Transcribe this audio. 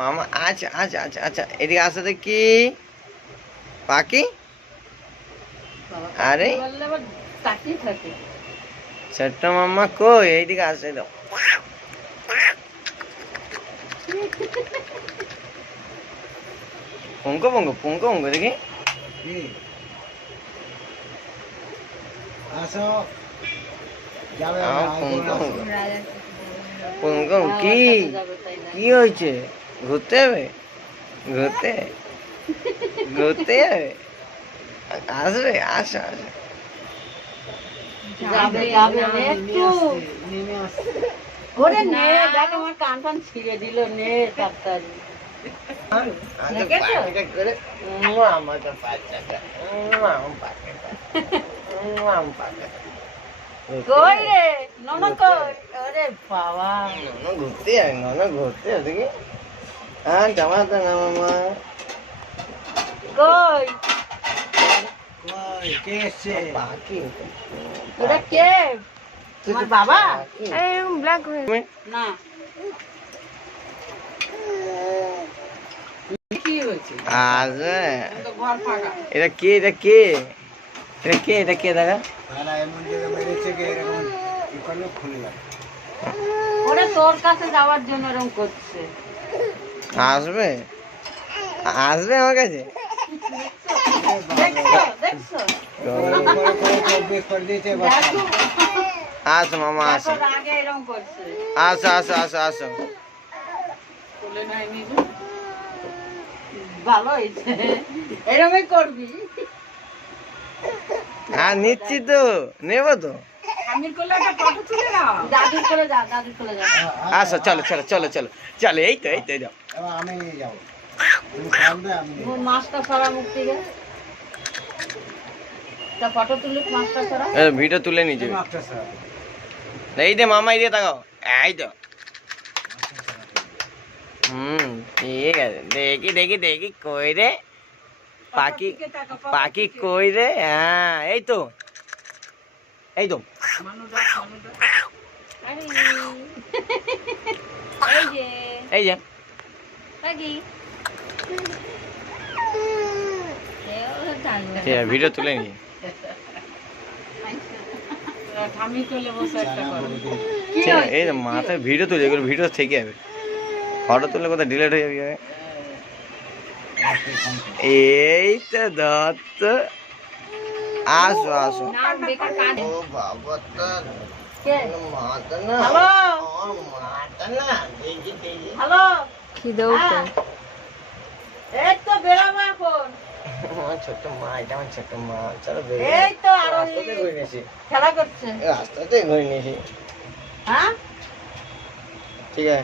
মামা আচ্ছা আচ্ছা আচ্ছা আচ্ছা, এদিকে আসো দেখি পাখি। আরে ছোট্ট মামা কই, এইদিকে আসে দাও। পঙ্কু পঙ্কু পঙ্কু পঙ্কু দেখি আসো যাবে পঙ্কু কি কি হয়েছে? ঘুরতে হবে, ঘুরতে ঘুরতে যাবে? আসবে, আসো আসো। যাবে যাবে একটু ওরে নে, দেখ আমার কান কান ছিঁড়ে দিল, নে তাড়াতাড়ি। কই রে নন কই? ওরে বাবা, ঘুরতে যাবে, নন ঘুরতে যাবে দেখি। হ্যাঁ জামাতে না মামা কই কই কে এসছে? পাখি ওরা কে? তোমার বাবা? এরকম ব্ল্যাক হয়ে না কি হয়েছে? আসবে। তো ঘর ফাঁকা। এটা কে, এটা কে, এটা কে, এটা কে দেখা? তারা এমন জায়গায় মেরেছে কি এরকম কি করলো খুলে গেল। ওরে তোর কাছে যাওয়ার জন্য এরকম করছে। আসবে, আসবে আমার কাছে। দেখছো দেখছো অভ্যেস করে দিয়েছে বাচ্চা। দেখো আসো মামা আসো, দেখো রাগে এরকম করছে। আসো আসো আসো আসো। বলে নাই নিজে ভালো হয়েছে, এরকমই করবি। হ্যাঁ নিচ্ছি তো, নেবো তো। আমির কোলে একটা ফটো তুলে নাও, দাদুর কোলে যা, দাদুর কোলে যা। আসো চলো চলো চলো চলো চলো, এই তো এই তো, এই যাও। এবার আমি নিয়ে যাবো, তুমি কাঁদবে আমি নিয়ে যাবো। মাছটা সরা মুখ থেকে তা ফটো তুলে মাছটা সরা। ভিডিও তুলে নিয়ে যাবে। মাস্টার স্যার এই দে মামা, এই দিয়ে তাকাও, এই তো। ঠিক আছে, দেখি দেখি দেখি কই রে পাখি, পাখি কই রে? হ্যাঁ এই তো, এই তো। এই যে এই যে পাখি ভিডিও তুলে নি। ঠামি কোলে বসে একটা করো। এই যে মাথায় ভিডিও তুলে, এগুলো ভিডিও থেকে যাবে, ফটো তুললে কোথায় ডিলেট হয়ে যাবে। এই তো দত্ত, আসো আসো। ও বাবা, কে? মাথা না, হ্যালো মাথা না, দেখি দেখি। হ্যালো খিদে হ্যাঁ। এই তো বেরাবো এখন। আমার ছোট্ট মা, এটা আমার ছোট্ট মা। চলো এই তো আরো রাস্তাতে ঘুরে নিয়েছি, খেলা করছে। রাস্তাতে ঘুরে নিয়েছি। হ্যাঁ ঠিক আছে।